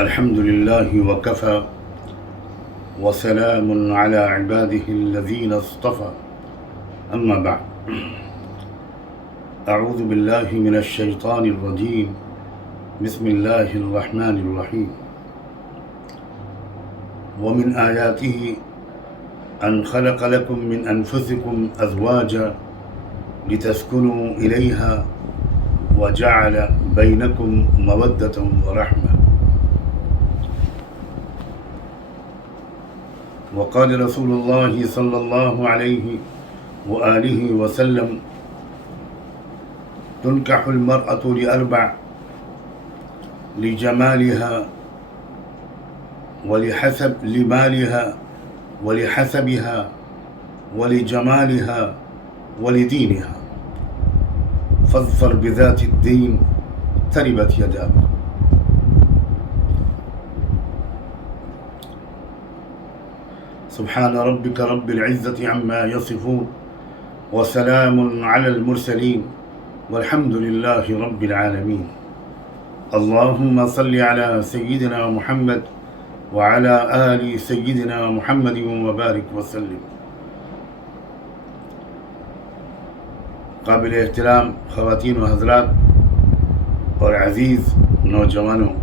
الحمد لله وكفى وسلام على عباده الذين اصطفى أما بعد أعوذ بالله من الشيطان الرجيم بسم الله الرحمن الرحيم ومن آياته أن خلق لكم من أنفسكم أزواجا لتسكنوا إليها وجعل بينكم مودة ورحمة وقال رسول الله صلى الله عليه وآله وسلم تنكح المرأة لأربع لجمالها لمالها ولحسبها ولجمالها ولدينها فاظفر بذات الدين تربت يداك. سبحان ربك رب العزة عما يصفون وسلام على المرسلين والحمد لله رب العالمين. اللهم صل على سيدنا محمد وعلى آل سيدنا محمد وبارك وسلم. قابل احترام خواتین و حضرات اور عزیز نوجوانوں،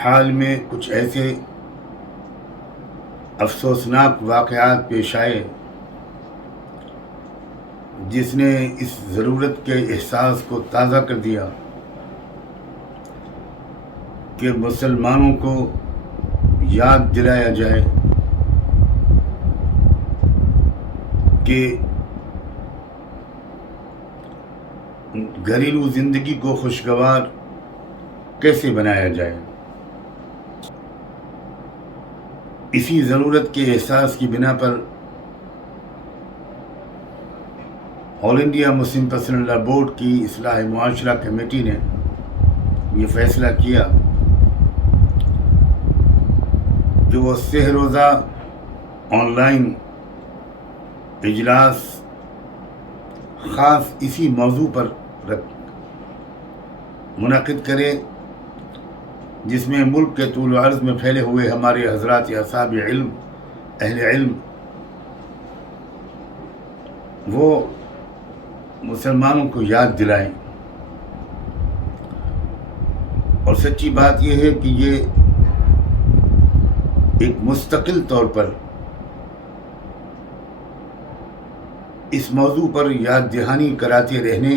حال میں کچھ ایسے افسوسناک واقعات پیش آئے جس نے اس ضرورت کے احساس کو تازہ کر دیا کہ مسلمانوں کو یاد دلایا جائے کہ گھریلو زندگی کو خوشگوار کیسے بنایا جائے. اسی ضرورت کے احساس کی بنا پر آل انڈیا مسلم پرسنل لا بورڈ کی اصلاح معاشرہ کمیٹی نے یہ فیصلہ کیا کہ وہ 3 روزہ آن لائن اجلاس خاص اسی موضوع پر منعقد کرے، جس میں ملک کے طول و عرض میں پھیلے ہوئے ہمارے حضرات اصحاب علم، اہل علم، وہ مسلمانوں کو یاد دلائیں. اور سچی بات یہ ہے کہ یہ ایک مستقل طور پر اس موضوع پر یاد دہانی کراتے رہنے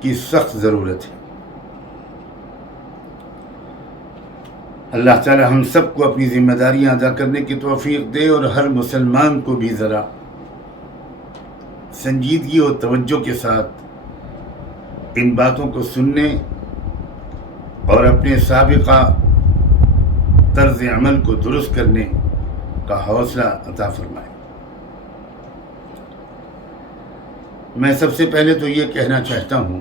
کی سخت ضرورت ہے. اللہ تعالی ہم سب کو اپنی ذمہ داریاں ادا کرنے کی توفیق دے اور ہر مسلمان کو بھی ذرا سنجیدگی اور توجہ کے ساتھ ان باتوں کو سننے اور اپنے سابقہ طرز عمل کو درست کرنے کا حوصلہ عطا فرمائے. میں سب سے پہلے تو یہ کہنا چاہتا ہوں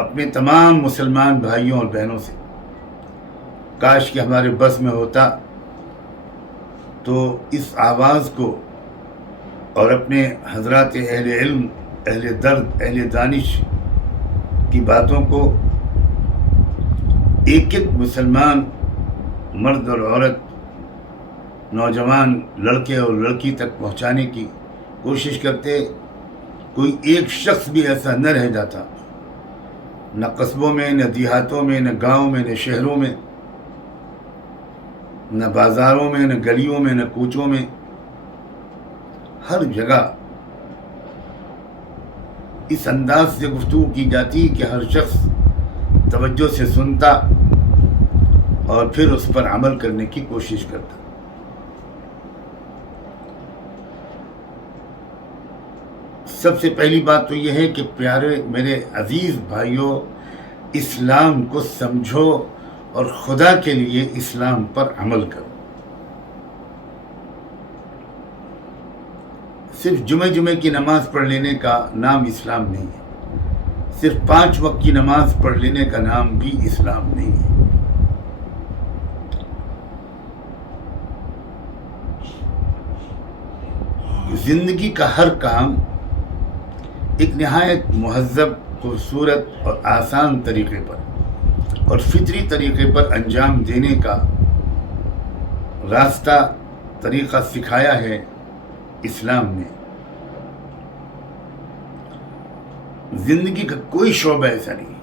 اپنے تمام مسلمان بھائیوں اور بہنوں سے، کاش کہ ہمارے بس میں ہوتا تو اس آواز کو اور اپنے حضرات اہل علم، اہل درد، اہل دانش کی باتوں کو ایک ایک مسلمان مرد اور عورت، نوجوان لڑکے اور لڑکی تک پہنچانے کی کوشش کرتے. کوئی ایک شخص بھی ایسا نہ رہ جاتا، نہ قصبوں میں، نہ دیہاتوں میں، نہ گاؤں میں، نہ شہروں میں، نہ بازاروں میں، نہ گلیوں میں، نہ کوچوں میں، ہر جگہ اس انداز سے گفتگو کی جاتی کہ ہر شخص توجہ سے سنتا اور پھر اس پر عمل کرنے کی کوشش کرتا. سب سے پہلی بات تو یہ ہے کہ پیارے میرے عزیز بھائیوں، اسلام کو سمجھو اور خدا کے لیے اسلام پر عمل کرو. صرف جمعے کی نماز پڑھ لینے کا نام اسلام نہیں ہے، صرف 5 وقت کی نماز پڑھ لینے کا نام بھی اسلام نہیں ہے. زندگی کا ہر کام ایک نہایت مہذب، خوبصورت اور آسان طریقے پر اور فطری طریقے پر انجام دینے کا راستہ، طریقہ سکھایا ہے اسلام نے۔ زندگی کا کوئی شعبہ ایسا نہیں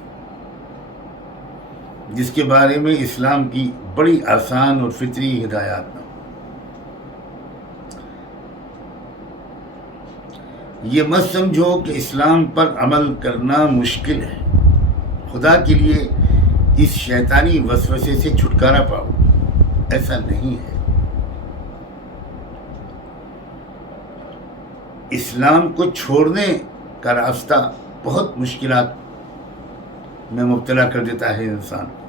جس کے بارے میں اسلام کی بڑی آسان اور فطری ہدایات نہ ہو۔ یہ مت سمجھو کہ اسلام پر عمل کرنا مشکل ہے، خدا کے لیے اس شیطانی وسوسے سے چھٹکارا پاؤ، ایسا نہیں ہے۔ اسلام کو چھوڑنے کا راستہ بہت مشکلات میں مبتلا کر دیتا ہے انسان کو۔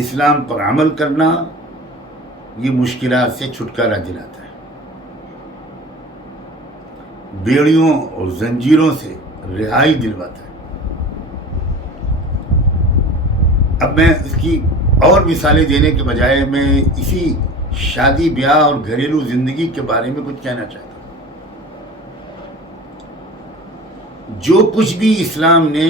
اسلام پر عمل کرنا یہ مشکلات سے چھٹکارا دلاتا ہے، بیڑیوں اور زنجیروں سے رہائی دلواتا ہے۔ اب میں اس کی اور مثالیں دینے کے بجائے میں اسی شادی بیاہ اور گھریلو زندگی کے بارے میں کچھ کہنا چاہتا ہوں۔ جو کچھ بھی اسلام نے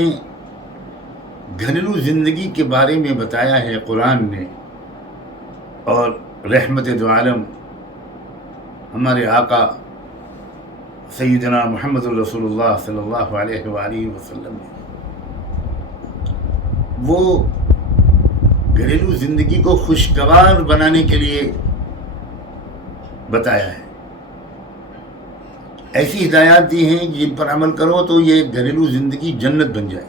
گھریلو زندگی کے بارے میں بتایا ہے قرآن نے، اور رحمت دو عالم ہمارے آقا سیدنا محمد رسول اللہ صلی اللہ علیہ وآلہ وسلم نے، وہ گھریلو زندگی کو خوشگوار بنانے کے لیے بتایا ہے۔ ایسی ہدایات دی ہیں جن پر عمل کرو تو یہ گھریلو زندگی جنت بن جائے،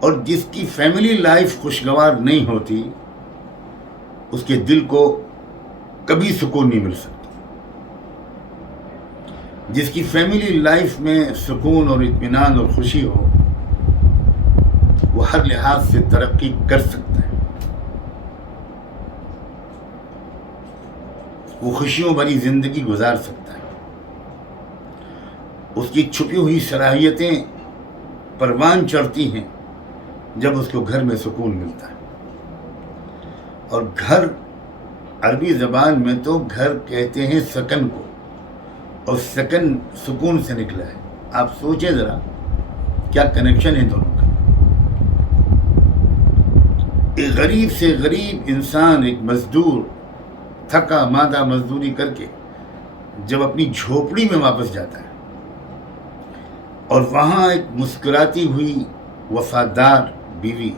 اور جس کی فیملی لائف خوشگوار نہیں ہوتی اس کے دل کو کبھی سکون نہیں مل سکتا۔ جس کی فیملی لائف میں سکون اور اطمینان اور خوشی ہو وہ ہر لحاظ سے ترقی کر سکتا ہے، وہ خوشیوں بھری زندگی گزار سکتا ہے، اس کی چھپی ہوئی صلاحیتیں پروان چڑھتی ہیں جب اس کو گھر میں سکون ملتا ہے۔ اور گھر، عربی زبان میں تو گھر کہتے ہیں سکن کو، اور سکن سکون سے نکلا ہے۔ آپ سوچیں ذرا کیا کنیکشن ہے دونوں کا۔ ایک غریب سے غریب انسان، ایک مزدور تھکا مادہ مزدوری کر کے جب اپنی جھوپڑی میں واپس جاتا ہے اور وہاں ایک مسکراتی ہوئی وفادار بیوی،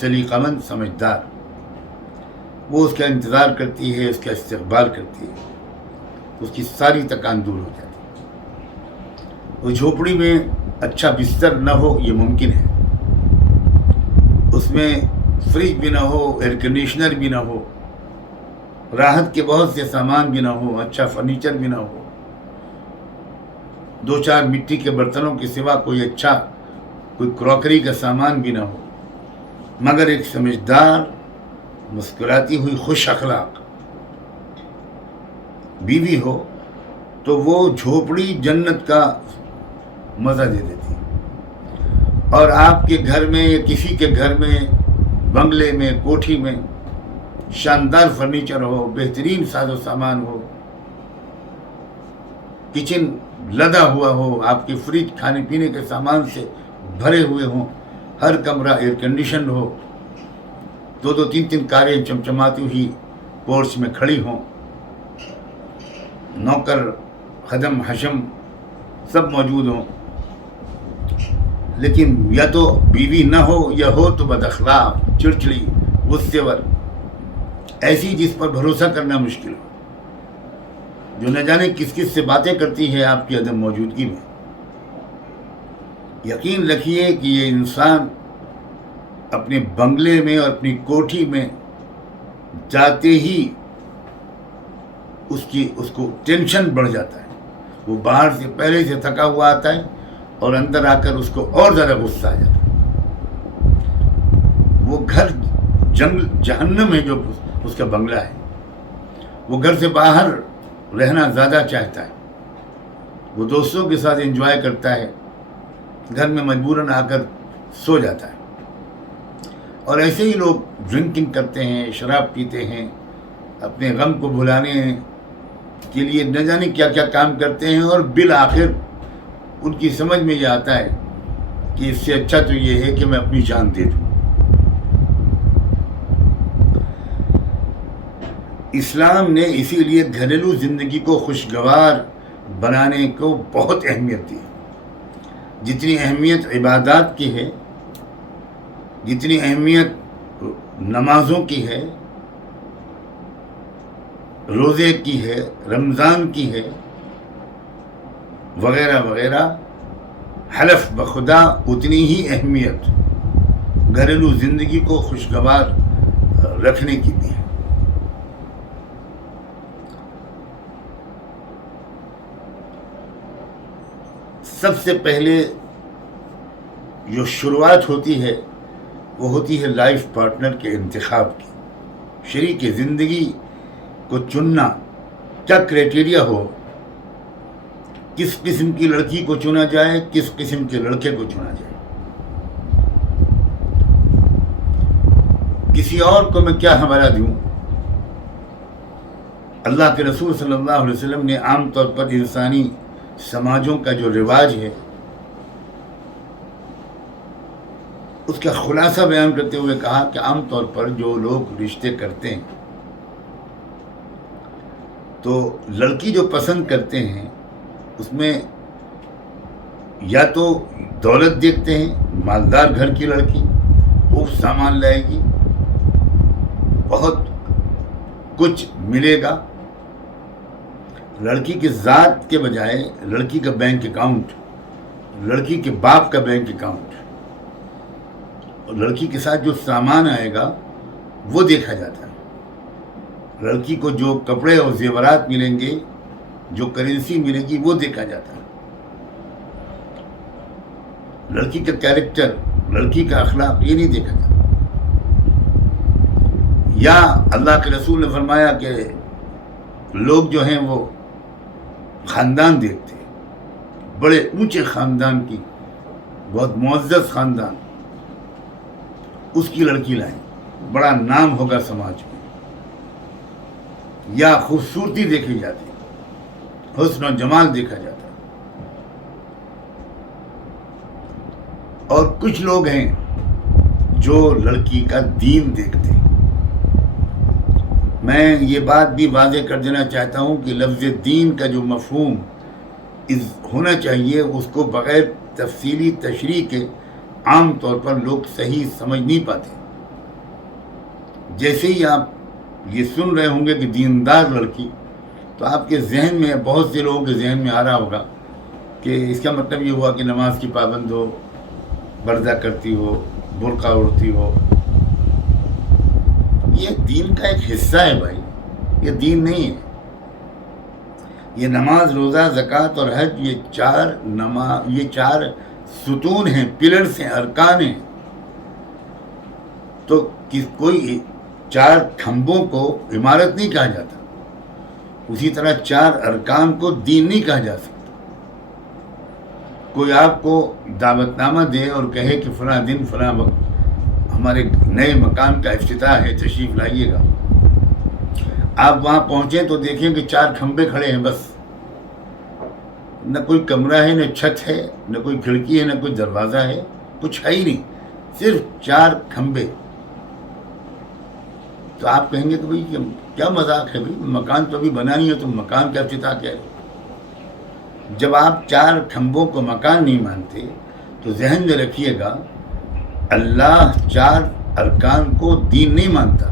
سلیقہ مند سمجھدار، وہ اس کا انتظار کرتی ہے، اس کا استقبال کرتی ہے، اس کی ساری تکان دور ہو جاتی ہے۔ وہ جھوپڑی میں اچھا بستر نہ ہو یہ ممکن ہے، اس میں فریج بھی نہ ہو، ایئر کنڈیشنر بھی نہ ہو، راحت کے بہت سے سامان بھی نہ ہو، اچھا فرنیچر بھی نہ ہو، دو چار مٹی کے برتنوں کے سوا کوئی کراکری کا سامان بھی نہ ہو، مگر ایک سمجھدار، مسکراتی ہوئی، خوش اخلاق بیوی ہو تو وہ جھوپڑی جنت کا مزہ دے دیتی ہے۔ اور آپ کے گھر میں یا کسی کے گھر میں، بنگلے میں، کوٹھی میں شاندار فرنیچر ہو، بہترین ساز و سامان ہو، کچن لدا ہوا ہو، آپ کی فریج کھانے پینے کے سامان سے بھرے ہوئے ہوں، ہر کمرہ ایئر کنڈیشن ہو، دو تین کاریں چمچماتی ہوئی پورچ میں کھڑی ہوں، نوکر خدم حشم سب موجود ہوں، لیکن یا تو بیوی نہ ہو یا ہو تو بد اخلاق، چڑچڑی، غصے ور، ایسی جس پر بھروسہ کرنا مشکل ہو، جو نہ جانے کس کس سے باتیں کرتی ہے آپ کی عدم موجودگی میں۔ یقین رکھیے کہ یہ انسان اپنے بنگلے میں اور اپنی کوٹھی میں جاتے ہی اس کو ٹینشن بڑھ جاتا ہے، وہ باہر سے پہلے سے تھکا ہوا آتا ہے اور اندر آ کر اس کو اور زیادہ غصہ آ جاتا ہے۔ وہ گھر جہنم ہے جو اس کا بنگلہ ہے، وہ گھر سے باہر رہنا زیادہ چاہتا ہے، وہ دوستوں کے ساتھ انجوائے کرتا ہے، گھر میں مجبوراً آ کر سو جاتا ہے۔ اور ایسے ہی لوگ ڈرنکنگ کرتے ہیں، شراب پیتے ہیں، اپنے غم کو بھلانے کے لیے نہ جانے کیا کیا کام کرتے ہیں، اور بالآخر ان کی سمجھ میں یہ آتا ہے کہ اس سے اچھا تو یہ ہے کہ میں اپنی جان دے دوں۔ اسلام نے اسی لیے گھریلو زندگی کو خوشگوار بنانے کو بہت اہمیت دی۔ جتنی اہمیت عبادات کی ہے، جتنی اہمیت نمازوں کی ہے، روزے کی ہے، رمضان کی ہے، وغیرہ وغیرہ، حلف بخدا اتنی ہی اہمیت گھریلو زندگی کو خوشگوار رکھنے کی بھی ہے۔ سب سے پہلے جو شروعات ہوتی ہے وہ ہوتی ہے لائف پارٹنر کے انتخاب کی۔ شریک زندگی کو چننا، کیا کرائٹیریا ہو، کس قسم کی لڑکی کو چنا جائے، کس قسم کے لڑکے کو چنا جائے۔ کسی اور کو میں کیا حوالہ دوں؟ اللہ کے رسول صلی اللہ علیہ وسلم نے عام طور پر انسانی سماجوں کا جو رواج ہے اس کا خلاصہ بیان کرتے ہوئے کہا کہ عام طور پر جو لوگ رشتے کرتے ہیں تو لڑکی جو پسند کرتے ہیں اس میں یا تو دولت دیکھتے ہیں، مالدار گھر کی لڑکی خوب سامان لائے گی، بہت کچھ ملے گا۔ لڑکی کی ذات کے بجائے لڑکی کا بینک اکاؤنٹ، لڑکی کے باپ کا بینک اکاؤنٹ اور لڑکی کے ساتھ جو سامان آئے گا وہ دیکھا جاتا ہے۔ لڑکی کو جو کپڑے اور زیورات ملیں گے، جو کرنسی ملے گی وہ دیکھا جاتا ہے۔ لڑکی کا کیریکٹر، لڑکی کا اخلاق یہ نہیں دیکھا جاتا۔ یا اللہ کے رسول نے فرمایا کہ لوگ جو ہیں وہ خاندان دیکھتے ہیں، بڑے اونچے خاندان کی، بہت معزز خاندان، اس کی لڑکی لائیں، بڑا نام ہوگا سماج میں۔ یا خوبصورتی دیکھی جاتی، حسن و جمال دیکھا جاتا ہے۔ اور کچھ لوگ ہیں جو لڑکی کا دین دیکھتے ہیں۔ میں یہ بات بھی واضح کر دینا چاہتا ہوں کہ لفظ دین کا جو مفہوم ہونا چاہیے اس کو بغیر تفصیلی تشریح کے عام طور پر لوگ صحیح سمجھ نہیں پاتے۔ جیسے ہی آپ یہ سن رہے ہوں گے کہ دیندار لڑکی، تو آپ کے ذہن میں، بہت سے لوگوں کے ذہن میں آ رہا ہوگا کہ اس کا مطلب یہ ہوا کہ نماز کی پابند ہو، پردہ کرتی ہو، برقع اڑتی ہو۔ یہ دین کا ایک حصہ ہے بھائی، یہ دین نہیں ہے۔ یہ نماز، روزہ، زکوٰۃ اور حج، یہ چار ستون ہیں، پلرز ہیں، ارکان ہیں۔ تو کوئی چار کھمبوں کو عمارت نہیں کہا جاتا، اسی طرح چار ارکان کو دین نہیں کہا جا سکتا۔ کوئی آپ کو دعوت نامہ دے اور کہے کہ فلاں دن فلاں وقت ہمارے نئے مکان کا افتتاح ہے، تشریف لائیے گا۔ آپ وہاں پہنچیں تو دیکھیں کہ چار کھمبے کھڑے ہیں، بس نہ کوئی کمرہ ہے، نہ چھت ہے، نہ کوئی کھڑکی ہے، نہ کوئی دروازہ ہے، کچھ ہے ہی نہیں، صرف چار کھمبے۔ تو آپ کہیں گے کہ بھائی کیا مذاق ہے بھائی، مکان تو ابھی بنا نہیں ہے، تو مکان کا افتتاح کیا ہے؟ جب آپ چار کھمبوں کو مکان نہیں مانتے تو ذہن میں رکھیے گا اللہ چار ارکان کو دین نہیں مانتا۔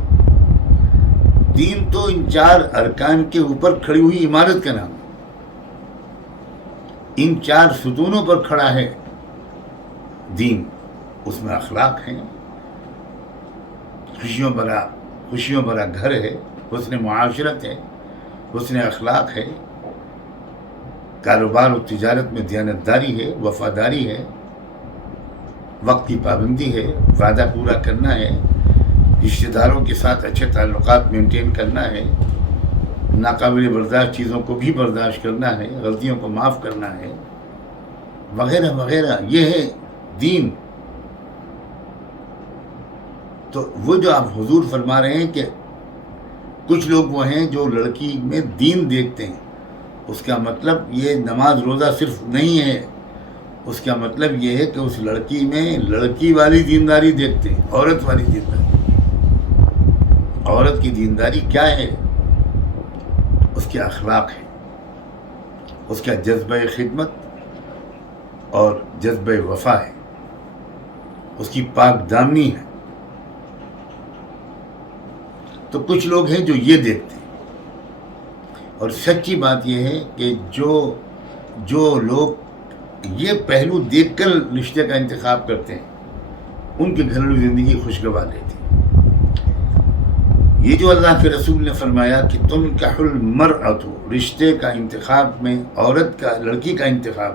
دین تو ان چار ارکان کے اوپر کھڑی ہوئی عمارت کا نام ہے۔ ان چار ستونوں پر کھڑا ہے دین، اس میں اخلاق ہیں، خوشیوں بھرا گھر ہے، حسن معاشرت ہے، حسن اخلاق ہے، کاروبار و تجارت میں دیانتداری ہے، وفاداری ہے، وقت کی پابندی ہے، وعدہ پورا کرنا ہے، رشتہ داروں کے ساتھ اچھے تعلقات مینٹین کرنا ہے، ناقابل برداشت چیزوں کو بھی برداشت کرنا ہے، غلطیوں کو معاف کرنا ہے، وغیرہ وغیرہ۔ یہ ہے دین۔ تو وہ جو آپ حضور فرما رہے ہیں کہ کچھ لوگ وہ ہیں جو لڑکی میں دین دیکھتے ہیں. اس کا مطلب یہ نماز روزہ صرف نہیں ہے، اس کا مطلب یہ ہے کہ اس لڑکی میں لڑکی والی دینداری دیکھتے ہیں، عورت والی دینداری. عورت کی دینداری کیا ہے؟ اس کے اخلاق ہے، اس کا جذبہ خدمت اور جذبہ وفا ہے، اس کی پاک دامنی ہے. تو کچھ لوگ ہیں جو یہ دیکھتے ہیں، اور سچی بات یہ ہے کہ جو لوگ یہ پہلو دیکھ کر رشتے کا انتخاب کرتے ہیں ان کی گھریلو زندگی خوشگوار رہتی ہے. یہ جو اللہ کے رسول نے فرمایا کہ تنکح المرأۃ، رشتے کا انتخاب میں عورت کا، لڑکی کا انتخاب،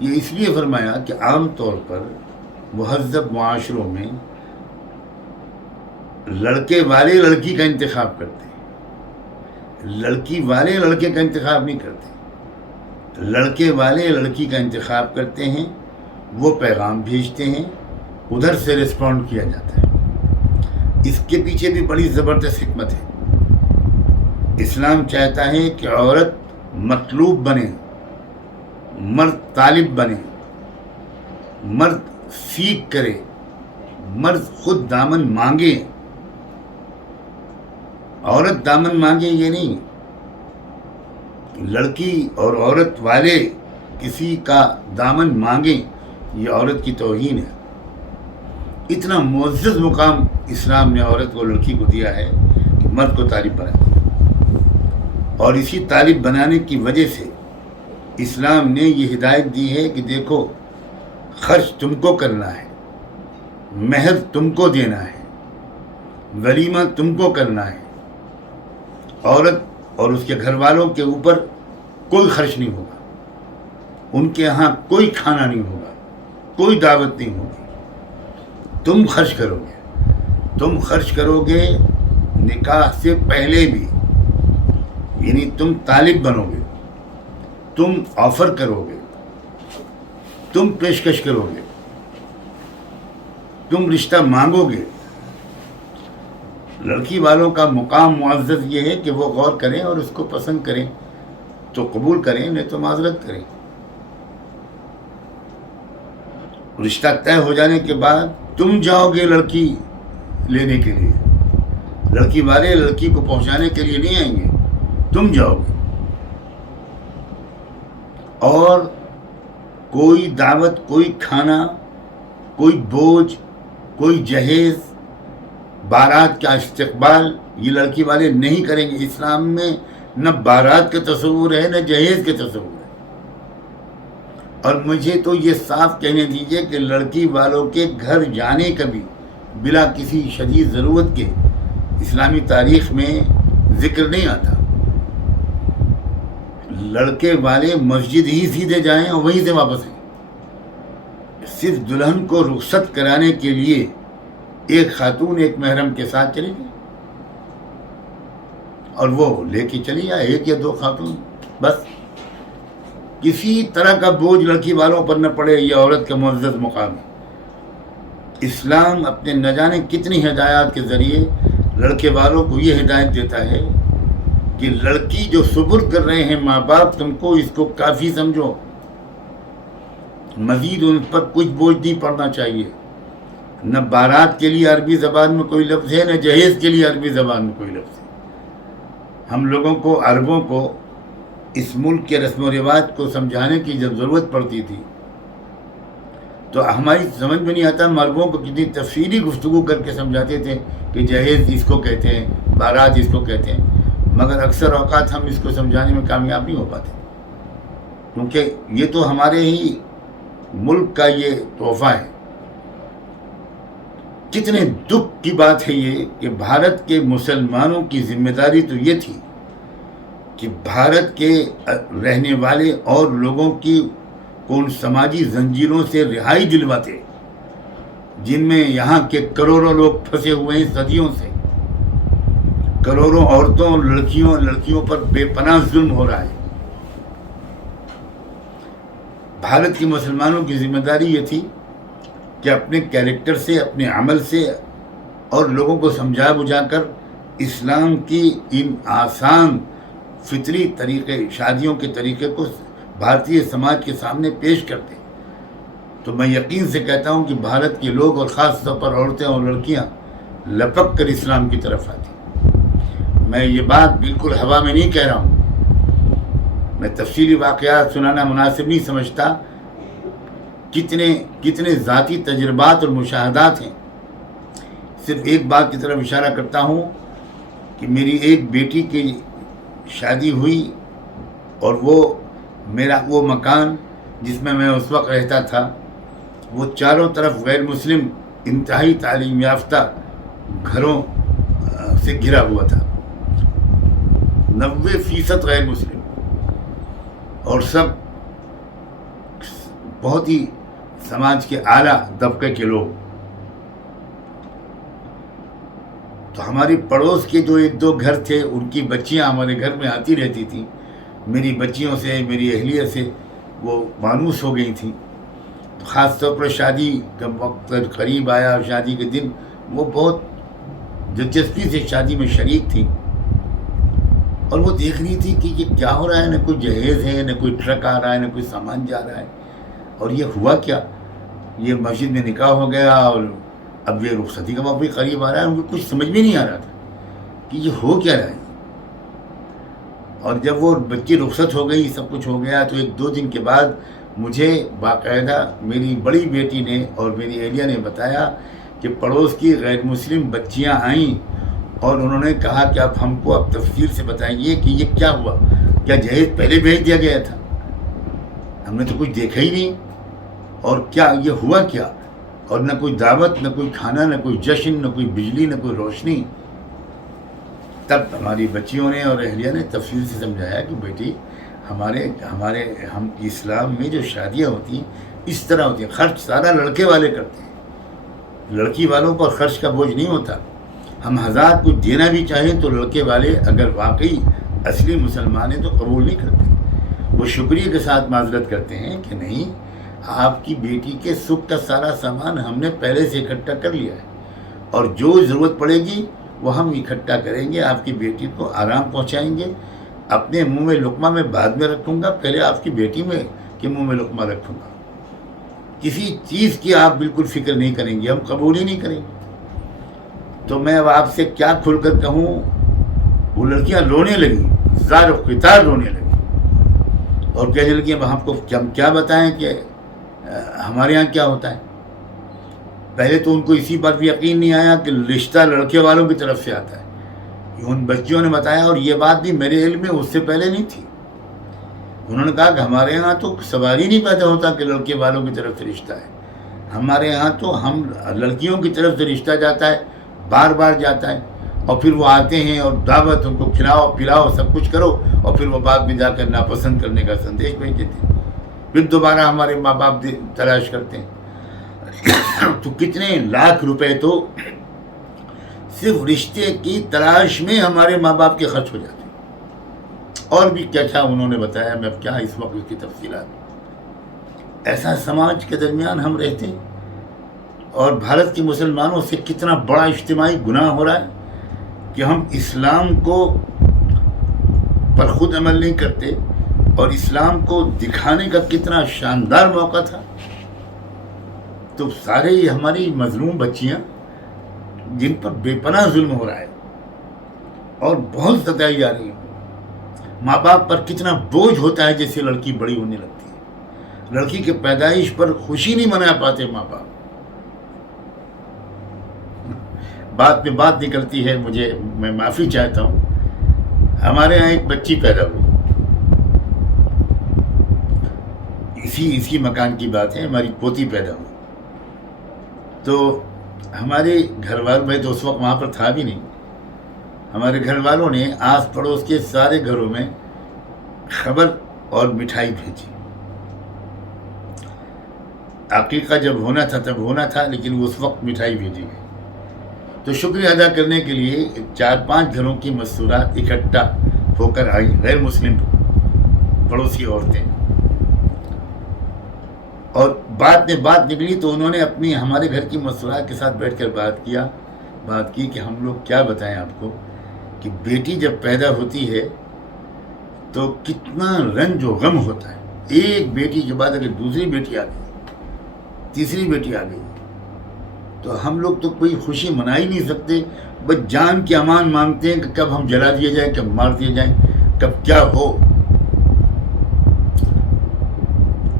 یہ اس لیے فرمایا کہ عام طور پر مہذب معاشروں میں لڑکے والے لڑکی کا انتخاب کرتے ہیں، لڑکی والے لڑکے کا انتخاب نہیں کرتے. لڑکے والے لڑکی کا انتخاب کرتے ہیں، وہ پیغام بھیجتے ہیں، ادھر سے رسپونڈ کیا جاتا ہے. اس کے پیچھے بھی بڑی زبردست حکمت ہے. اسلام چاہتا ہے کہ عورت مطلوب بنے، مرد طالب بنے، مرد سیکھ کرے، مرد خود دامن مانگے. عورت دامن مانگے یہ نہیں، لڑکی اور عورت والے کسی کا دامن مانگیں، یہ عورت کی توہین ہے. اتنا معزز مقام اسلام نے عورت کو، لڑکی کو دیا ہے کہ مرد کو طالب بنا دیا. اور اسی طالب بنانے کی وجہ سے اسلام نے یہ ہدایت دی ہے کہ دیکھو، خرچ تم کو کرنا ہے، مہر تم کو دینا ہے، ولیمہ تم کو کرنا ہے. عورت اور اس کے گھر والوں کے اوپر کوئی خرچ نہیں ہوگا، ان کے ہاں کوئی کھانا نہیں ہوگا، کوئی دعوت نہیں ہوگی. تم خرچ کرو گے، تم خرچ کرو گے نکاح سے پہلے بھی، یعنی تم طالب بنو گے، تم آفر کرو گے، تم پیشکش کرو گے، تم رشتہ مانگو گے. لڑکی والوں کا مقام معزز یہ ہے کہ وہ غور کریں اور اس کو پسند کریں تو قبول کریں، نہیں تو معذرت کریں. رشتہ طے ہو جانے کے بعد تم جاؤ گے لڑکی لینے کے لیے، لڑکی والے لڑکی کو پہنچانے کے لیے نہیں آئیں گے، تم جاؤ گے. اور کوئی دعوت، کوئی کھانا، کوئی بوجھ، کوئی جہیز، بارات کا استقبال یہ لڑکی والے نہیں کریں گے. اسلام میں نہ بارات کا تصور ہے نہ جہیز کا تصور ہے. اور مجھے تو یہ صاف کہنے دیجئے کہ لڑکی والوں کے گھر جانے کا بھی بلا کسی شدید ضرورت کے اسلامی تاریخ میں ذکر نہیں آتا. لڑکے والے مسجد ہی سیدھے جائیں اور وہیں سے واپس آئیں. صرف دلہن کو رخصت کرانے کے لیے ایک خاتون ایک محرم کے ساتھ چلی گئی اور وہ لے کے چلی جائے، ایک یا دو خاتون بس. کسی طرح کا بوجھ لڑکی والوں پر نہ پڑے، یہ عورت کا معزز مقام ہے. اسلام اپنے نہ جانے کتنی ہدایات کے ذریعے لڑکے والوں کو یہ ہدایت دیتا ہے کہ لڑکی جو سپرد کر رہے ہیں ماں باپ تم کو، اس کو کافی سمجھو، مزید ان پر کچھ بوجھ نہیں پڑنا چاہیے. نہ بارات کے لیے عربی زبان میں کوئی لفظ ہے، نہ جہیز کے لیے عربی زبان میں کوئی لفظ ہے. ہم لوگوں کو، عربوں کو، اس ملک کے رسم و رواج کو سمجھانے کی جب ضرورت پڑتی تھی تو ہماری سمجھ میں نہیں آتا ہم عربوں کو کتنی تفصیلی گفتگو کر کے سمجھاتے تھے کہ جہیز اس کو کہتے ہیں، بارات اس کو کہتے ہیں. مگر اکثر اوقات ہم اس کو سمجھانے میں کامیاب نہیں ہو پاتے، کیونکہ یہ تو ہمارے ہی ملک کا یہ تحفہ ہے. کتنے دکھ کی بات ہے یہ کہ بھارت کے مسلمانوں کی ذمہ داری تو یہ تھی کہ بھارت کے رہنے والے اور لوگوں کی کون سماجی زنجیروں سے رہائی دلواتے، جن میں یہاں کے کروڑوں لوگ پھنسے ہوئے ہیں صدیوں سے. کروڑوں عورتوں اور لڑکیوں پر بے پناہ ظلم ہو رہا ہے. بھارت کے مسلمانوں کی ذمہ داری یہ تھی کہ اپنے کیریکٹر سے، اپنے عمل سے اور لوگوں کو سمجھا بجھا کر اسلام کی ان آسان فطری طریقے شادیوں کے طریقے کو بھارتی سماج کے سامنے پیش کرتے تو میں یقین سے کہتا ہوں کہ بھارت کے لوگ اور خاص طور پر عورتیں اور لڑکیاں لپک کر اسلام کی طرف آتی۔ میں یہ بات بالکل ہوا میں نہیں کہہ رہا ہوں، میں تفصیلی واقعات سنانا مناسب نہیں سمجھتا۔ کتنے ذاتی تجربات اور مشاہدات ہیں۔ صرف ایک بات کی طرف اشارہ کرتا ہوں کہ میری ایک بیٹی کی شادی ہوئی اور وہ مکان جس میں میں اس وقت رہتا تھا وہ چاروں طرف غیر مسلم انتہائی تعلیم یافتہ گھروں سے گھرا ہوا تھا، 90% غیر مسلم، اور سب بہت ہی سماج کے اعلیٰ طبقے کے لوگ۔ تو ہماری پڑوس کے جو 1-2 گھر تھے ان کی بچیاں ہمارے گھر میں آتی رہتی تھیں، میری بچیوں سے میری اہلیہ سے وہ مانوس ہو گئی تھیں۔ تو خاص طور پر شادی کا وقت قریب آیا، شادی کے دن وہ بہت دلچسپی سے شادی میں شریک تھی، اور وہ دیکھ رہی تھی کہ یہ کیا ہو رہا ہے، نہ کوئی جہیز ہے، نہ کوئی ٹرک آ رہا ہے، نہ کوئی سامان جا رہا ہے، اور یہ ہوا کیا؟ یہ مسجد میں نکاح ہو گیا اور اب یہ رخصتی کا وقت بھی قریب آ رہا ہے۔ ان کو کچھ سمجھ میں نہیں آ رہا تھا کہ یہ ہو کیا رہا ہے۔ اور جب وہ بچی رخصت ہو گئی، سب کچھ ہو گیا، تو 1-2 دن کے بعد مجھے باقاعدہ میری بڑی بیٹی نے اور میری اہلیہ نے بتایا کہ پڑوس کی غیر مسلم بچیاں آئیں اور انہوں نے کہا کہ اب ہم کو تفصیل سے بتائیے کہ یہ کیا ہوا، کیا جہیز پہلے بھیج دیا گیا تھا؟ ہم نے تو کچھ دیکھا ہی نہیں، اور کیا یہ ہوا کیا؟ اور نہ کوئی دعوت، نہ کوئی کھانا، نہ کوئی جشن، نہ کوئی بجلی، نہ کوئی روشنی۔ تب ہماری بچیوں نے اور اہلیہ نے تفصیل سے سمجھایا کہ بیٹی ہم اسلام میں جو شادیاں ہوتی ہیں اس طرح ہوتی ہیں، خرچ سارا لڑکے والے کرتے ہیں، لڑکی والوں پر خرچ کا بوجھ نہیں ہوتا۔ ہم 1000 کچھ دینا بھی چاہیں تو لڑکے والے اگر واقعی اصلی مسلمان ہیں تو قبول نہیں کرتے، وہ شکریہ کے ساتھ معذرت کرتے ہیں کہ نہیں، آپ کی بیٹی کے سکھ کا سارا سامان ہم نے پہلے سے اکٹھا کر لیا ہے، اور جو ضرورت پڑے گی وہ ہم اکٹھا کریں گے، آپ کی بیٹی کو آرام پہنچائیں گے۔ اپنے منہ میں لقمہ میں بعد میں رکھوں گا، پہلے آپ کی بیٹی کے منہ میں لقمہ رکھوں گا۔ کسی چیز کی آپ بالکل فکر نہیں کریں گے، ہم قبول ہی نہیں کریں گے۔ تو میں اب آپ سے کیا کھل کر کہوں، وہ لڑکیاں رونے لگیں، زار و قطار رونے لگیں، اور کہنے لگی اب ہم کیا بتائیں کہ ہمارے یہاں کیا ہوتا ہے۔ پہلے تو ان کو اسی بات پہ یقین نہیں آیا کہ رشتہ لڑکے والوں کی طرف سے آتا ہے۔ ان بچیوں نے بتایا، اور یہ بات بھی میرے علم میں اس سے پہلے نہیں تھی۔ انہوں نے کہا کہ ہمارے یہاں تو سوال ہی نہیں پیدا ہوتا کہ لڑکے والوں کی طرف سے رشتہ ہے، ہمارے یہاں تو ہم لڑکیوں کی طرف سے رشتہ جاتا ہے، بار بار جاتا ہے، اور پھر وہ آتے ہیں اور دعوت ان کو کھلاؤ پلاؤ سب کچھ کرو، اور پھر وہ بعد میں جا کر ناپسند کرنے کا سندیش بھیج دیتے ہیں، پھر دوبارہ ہمارے ماں باپ تلاش کرتے ہیں۔ تو کتنے لاکھ روپے تو صرف رشتے کی تلاش میں ہمارے ماں باپ کے خرچ ہو جاتے ہیں، اور بھی کیا کیا انہوں نے بتایا، میں اب کیا اس وقت اس کی تفصیلات۔ ایسا سماج کے درمیان ہم رہتے ہیں، اور بھارت کے مسلمانوں سے کتنا بڑا اجتماعی گناہ ہو رہا ہے کہ ہم اسلام کو پر خود عمل نہیں کرتے، اور اسلام کو دکھانے کا کتنا شاندار موقع تھا۔ تو سارے ہماری مظلوم بچیاں جن پر بے پناہ ظلم ہو رہا ہے اور بہت ستائی جا رہی ہے، ماں باپ پر کتنا بوجھ ہوتا ہے جیسے لڑکی بڑی ہونے لگتی ہے، لڑکی کے پیدائش پر خوشی نہیں منا پاتے ماں باپ۔ بات میں بات نکلتی ہے، میں معافی چاہتا ہوں۔ ہمارے یہاں ایک بچی پیدا ہوئی، اسی مکان کی بات ہے، ہماری پوتی پیدا ہوئی۔ تو ہمارے گھر والوں، میں تو اس وقت وہاں پر تھا بھی نہیں، ہمارے گھر والوں نے آس پڑوس کے سارے گھروں میں خبر اور مٹھائی بھیجی۔ عقیقہ جب ہونا تھا تب ہونا تھا، لیکن اس وقت مٹھائی بھیجی گئی۔ تو شکریہ ادا کرنے کے لیے 4-5 گھروں کی مستورات اکٹھا ہو کر آئی، غیر مسلم پڑوسی عورتیں، اور بات میں بات نکلی تو انہوں نے ہمارے گھر کی مستورات کے ساتھ بیٹھ کر بات کی کہ ہم لوگ کیا بتائیں آپ کو کہ بیٹی جب پیدا ہوتی ہے تو کتنا رنج و غم ہوتا ہے. ایک بیٹی کے بعد اگر دوسری بیٹی آ گئی, تیسری بیٹی آ گئی, تو ہم لوگ تو کوئی خوشی منا ہی نہیں سکتے, بس جان کے امان مانگتے ہیں کہ کب ہم جلا دیے جائیں, کب مار دیے جائیں, کب کیا ہو.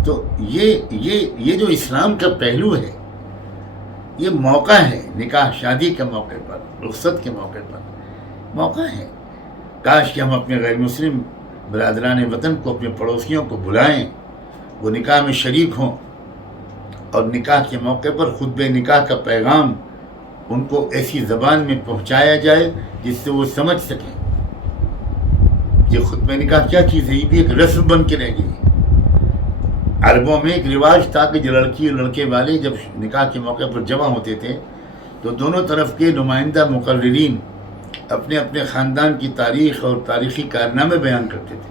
تو یہ جو اسلام کا پہلو ہے, یہ موقع ہے, نکاح شادی کے موقع پر, رخصت کے موقع پر موقع ہے. کاش کہ ہم اپنے غیر مسلم برادران وطن کو, اپنے پڑوسیوں کو بلائیں, وہ نکاح میں شریک ہوں, اور نکاح کے موقع پر خطبہ نکاح کا پیغام ان کو ایسی زبان میں پہنچایا جائے جس سے وہ سمجھ سکیں کہ خطبہ نکاح کیا چیز ہے. یہ بھی ایک رسم بن کے رہ گئی. عربوں میں ایک رواج تھا کہ جو لڑکی اور لڑکے والے جب نکاح کے موقع پر جمع ہوتے تھے تو دونوں طرف کے نمائندہ مقررین اپنے اپنے خاندان کی تاریخ اور تاریخی کارنامے بیان کرتے تھے.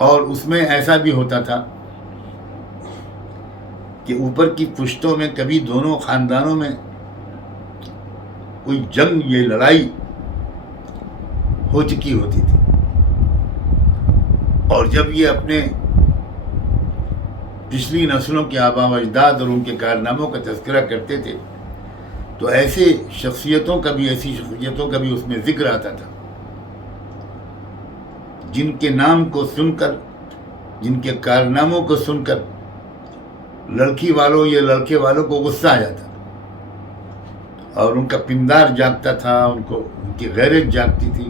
اور اس میں ایسا بھی ہوتا تھا کہ اوپر کی پشتوں میں کبھی دونوں خاندانوں میں کوئی جنگ یا لڑائی ہو چکی ہوتی تھی, اور جب یہ اپنے پچھلی نسلوں کے آباء و اجداد اور ان کے کارناموں کا تذکرہ کرتے تھے تو ایسی شخصیتوں کا بھی اس میں ذکر آتا تھا جن کے نام کو سن کر, جن کے کارناموں کو سن کر لڑکی والوں یا لڑکے والوں کو غصہ آ جاتا اور ان کا پندار جاگتا تھا, ان کی غیرت جاگتی تھی,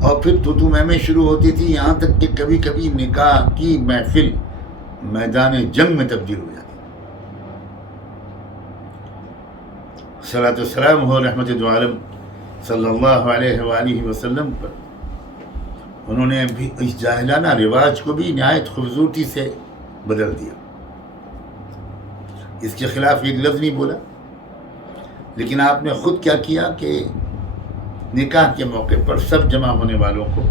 اور پھر تو میں شروع ہوتی تھی, یہاں تک کہ کبھی کبھی نکاح کی محفل میدان جنگ میں تبدیل ہو جاتی. صلاۃ و سلام ہو رحمت دو عالم صلی اللہ علیہ وآلہ وسلم پر. انہوں نے بھی اس جاہلانہ رواج کو بھی نہایت خوبصورتی سے بدل دیا. اس کے خلاف ایک لفظ نہیں بولا, لیکن آپ نے خود کیا کیا کہ نکاح کے موقع پر سب جمع ہونے والوں کو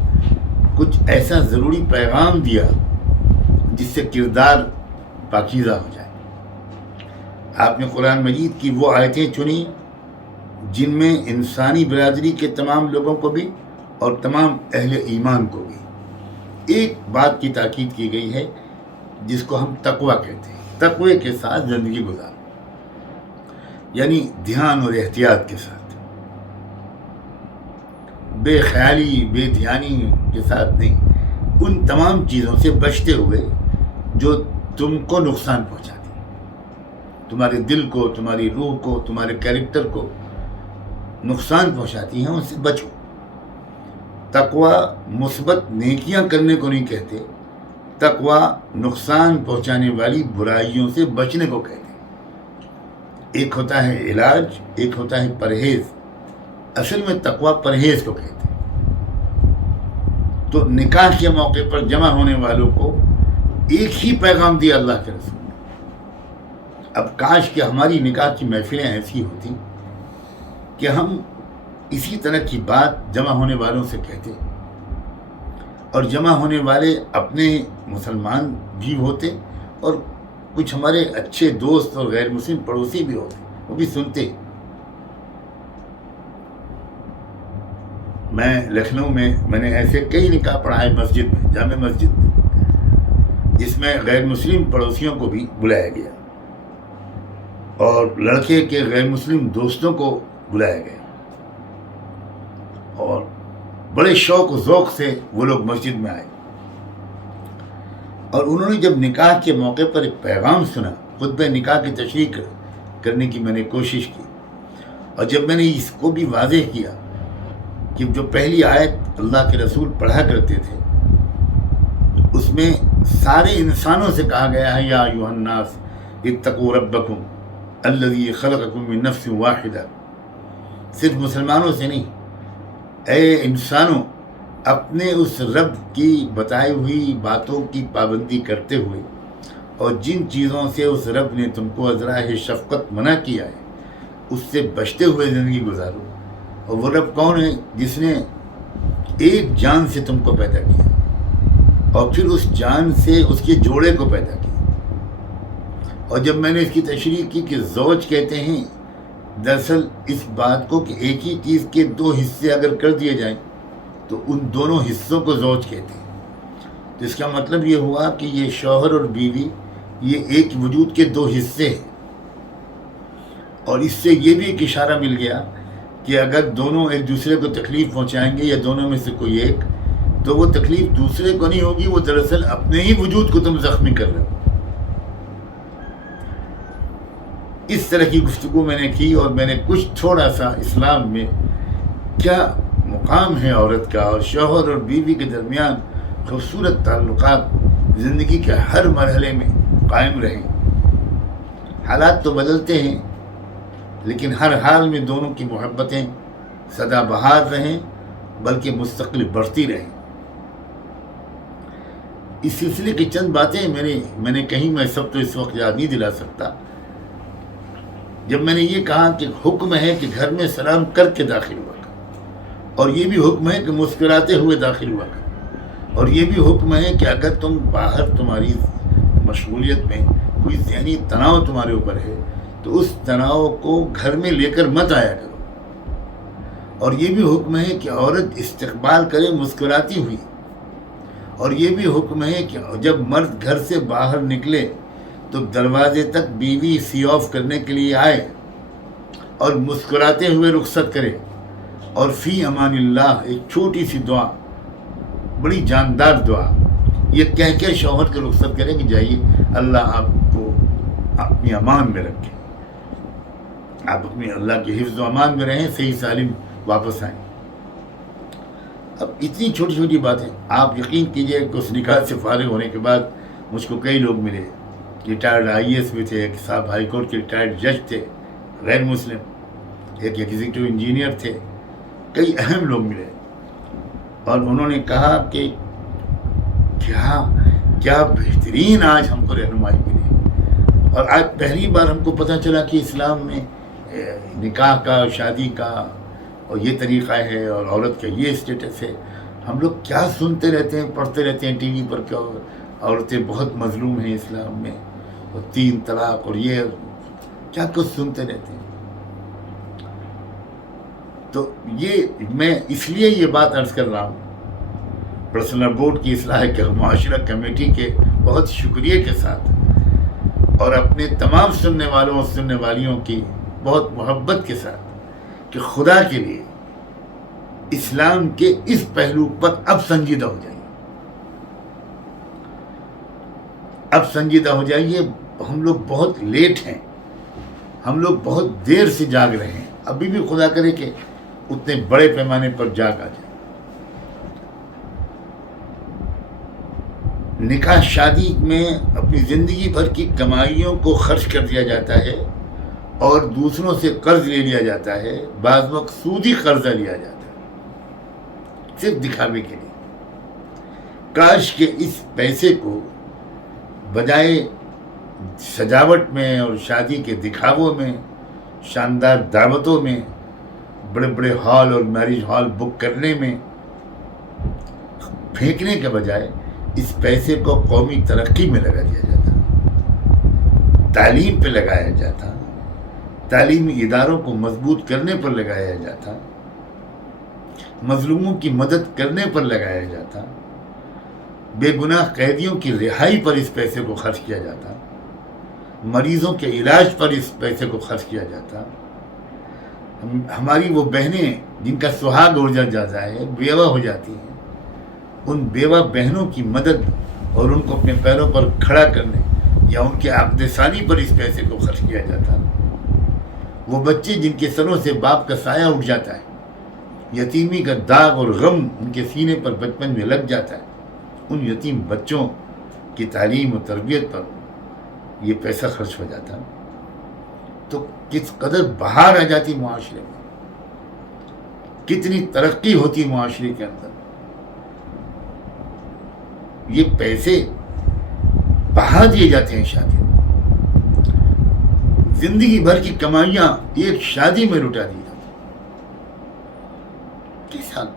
کچھ ایسا ضروری پیغام دیا جس سے کردار پاکیزہ ہو جائے. آپ نے قرآن مجید کی وہ آیتیں چنی جن میں انسانی برادری کے تمام لوگوں کو بھی اور تمام اہل ایمان کو بھی ایک بات کی تاکید کی گئی ہے جس کو ہم تقویٰ کہتے ہیں. تقوی کے ساتھ زندگی گزارو, یعنی دھیان اور احتیاط کے ساتھ, بے خیالی بے دھیانی کے ساتھ نہیں, ان تمام چیزوں سے بچتے ہوئے جو تم کو نقصان پہنچاتی, تمہارے دل کو, تمہاری روح کو, تمہارے کیریکٹر کو نقصان پہنچاتی ہیں, ان سے بچو. تقویٰ مثبت نیکیاں کرنے کو نہیں کہتے, تقویٰ نقصان پہنچانے والی برائیوں سے بچنے کو کہتے ہیں. ایک ہوتا ہے علاج, ایک ہوتا ہے پرہیز. اصل میں تقویٰ پرہیز کو کہتے ہیں. تو نکاح کے موقع پر جمع ہونے والوں کو ایک ہی پیغام دیا اللہ کے رسول نے. اب کاش کہ ہماری نکاح کی محفلیں ایسی ہوتی کہ ہم اسی طرح کی بات جمع ہونے والوں سے کہتے, اور جمع ہونے والے اپنے مسلمان بھی ہوتے اور کچھ ہمارے اچھے دوست اور غیر مسلم پڑوسی بھی ہوتے, وہ بھی سنتے. میں لکھنؤ میں نے ایسے کئی نکاح پڑھائے مسجد میں, جامع مسجد میں, جس میں غیر مسلم پڑوسیوں کو بھی بلایا گیا اور لڑکے کے غیر مسلم دوستوں کو بلایا گیا, اور بڑے شوق و ذوق سے وہ لوگ مسجد میں آئے. اور انہوں نے جب نکاح کے موقع پر ایک پیغام سنا, خطبہ نکاح کی تشریح کرنے کی میں نے کوشش کی, اور جب میں نے اس کو بھی واضح کیا کہ جو پہلی آیت اللہ کے رسول پڑھا کرتے تھے اس میں سارے انسانوں سے کہا گیا ہے, یا ایھا الناس اتقوا ربکم الذی خلقکم من نفس واحدہ, صرف مسلمانوں سے نہیں, اے انسانوں اپنے اس رب کی بتائی ہوئی باتوں کی پابندی کرتے ہوئے اور جن چیزوں سے اس رب نے تم کو ازراہ شفقت منع کیا ہے اس سے بچتے ہوئے زندگی گزارو. اور وہ رب کون ہے؟ جس نے ایک جان سے تم کو پیدا کیا اور پھر اس جان سے اس کے جوڑے کو پیدا کیا. اور جب میں نے اس کی تشریح کی کہ زوج کہتے ہیں دراصل اس بات کو کہ ایک ہی چیز کے دو حصے اگر کر دیے جائیں تو ان دونوں حصوں کو زوج کہتے ہیں. تو اس کا مطلب یہ ہوا کہ یہ شوہر اور بیوی یہ ایک وجود کے دو حصے ہیں. اور اس سے یہ بھی ایک اشارہ مل گیا کہ اگر دونوں ایک دوسرے کو تکلیف پہنچائیں گے یا دونوں میں سے کوئی ایک، تو وہ تکلیف دوسرے کو نہیں ہوگی، وہ دراصل اپنے ہی وجود کو تم زخمی کر رہے ہو. اس طرح کی گفتگو میں نے کی اور میں نے کچھ تھوڑا سا اسلام میں کیا مقام ہے عورت کا اور شوہر اور بیوی کے درمیان خوبصورت تعلقات زندگی کے ہر مرحلے میں قائم رہیں. حالات تو بدلتے ہیں لیکن ہر حال میں دونوں کی محبتیں سدا بہار رہیں بلکہ مستقل بڑھتی رہیں. اس سلسلے کی چند باتیں میں نے کہیں، میں سب تو اس وقت یاد نہیں دلا سکتا. جب میں نے یہ کہا کہ حکم ہے کہ گھر میں سلام کر کے داخل ہوا کر، اور یہ بھی حکم ہے کہ مسکراتے ہوئے داخل ہوا کر، اور یہ بھی حکم ہے کہ اگر تم باہر تمہاری مشغولیت میں کوئی ذہنی تناؤ تمہارے اوپر ہے تو اس تناؤ کو گھر میں لے کر مت آیا کرو. اور یہ بھی حکم ہے کہ عورت استقبال کرے مسکراتی ہوئی. اور یہ بھی حکم ہے کہ جب مرد گھر سے باہر نکلے تو دروازے تک بیوی سی آف کرنے کے لیے آئے اور مسکراتے ہوئے رخصت کرے. اور فی امان اللہ ایک چھوٹی سی دعا، بڑی جاندار دعا، یہ کہہ کے شوہر کے رخصت کرے کہ جائیے، اللہ آپ کو اپنی امان میں رکھے، آپ اپنی اللہ کے حفظ و امان میں رہیں، صحیح سالم واپس آئیں. اب اتنی چھوٹی چھوٹی باتیں، آپ یقین کیجئے کہ اس نکاح سے فارغ ہونے کے بعد مجھ کو کئی لوگ ملے، ریٹائرڈ آئی ایس بھی تھے، ایک صاحب ہائی کورٹ کے ریٹائرڈ جج تھے غیر مسلم، ایک ایگزیکٹو انجینئر تھے، کئی اہم لوگ ملے. اور انہوں نے کہا کہ کیا بہترین آج ہم کو رہنمائی ملی، اور آج پہلی بار ہم کو پتہ چلا کہ اسلام میں نکاح کا، شادی کا اور یہ طریقہ ہے اور عورت کا یہ اسٹیٹس ہے. ہم لوگ کیا سنتے رہتے ہیں، پڑھتے رہتے ہیں ٹی وی پر کہ عورتیں بہت مظلوم ہیں اسلام میں، اور 3 طلاق اور یہ کیا کچھ سنتے رہتے ہیں. تو یہ میں اس لیے یہ بات عرض کر رہا ہوں، پرسنل بورڈ کی اصلاح کے معاشرہ کمیٹی کے بہت شکریہ کے ساتھ، اور اپنے تمام سننے والوں اور سننے والیوں کی بہت محبت کے ساتھ، کہ خدا کے لیے اسلام کے اس پہلو پر اب سنجیدہ ہو جائیے، اب سنجیدہ ہو جائیے. ہم لوگ بہت لیٹ ہیں، ہم لوگ بہت دیر سے جاگ رہے ہیں. ابھی بھی خدا کرے کہ اتنے بڑے پیمانے پر جاگ آ جائے. نکاح شادی میں اپنی زندگی بھر کی کمائیوں کو خرچ کر دیا جاتا ہے اور دوسروں سے قرض لے لیا جاتا ہے، بعض وقت سودی قرضہ لیا جاتا ہے صرف دکھاوے کے لیے. کاش کہ اس پیسے کو بجائے سجاوٹ میں اور شادی کے دکھاووں میں، شاندار دعوتوں میں، بڑے بڑے ہال اور میرج ہال بک کرنے میں پھینکنے کے بجائے اس پیسے کو قومی ترقی میں لگا دیا جاتا، تعلیم پہ لگایا جاتا، تعلیمی اداروں کو مضبوط کرنے پر لگایا جاتا، مظلوموں کی مدد کرنے پر لگایا جاتا، بے گناہ قیدیوں کی رہائی پر اس پیسے کو خرچ کیا جاتا، مریضوں کے علاج پر اس پیسے کو خرچ کیا جاتا. ہماری وہ بہنیں جن کا سہاگ اڑ جاتا ہے، بیوہ ہو جاتی ہیں، ان بیوہ بہنوں کی مدد اور ان کو اپنے پیروں پر کھڑا کرنے یا ان کے عقد ثانی پر اس پیسے کو خرچ کیا جاتا. وہ بچے جن کے سروں سے باپ کا سایہ اٹھ جاتا ہے، یتیمی کا داغ اور غم ان کے سینے پر بچپن میں لگ جاتا ہے، ان یتیم بچوں کی تعلیم و تربیت پر یہ پیسہ خرچ ہو جاتا، تو کس قدر بہار آ جاتی معاشرے میں، کتنی ترقی ہوتی معاشرے کے اندر. یہ پیسے بہا دیے جاتے ہیں شادی میں، زندگی بھر کی کمائیاں ایک شادی میں لٹا دی جاتی.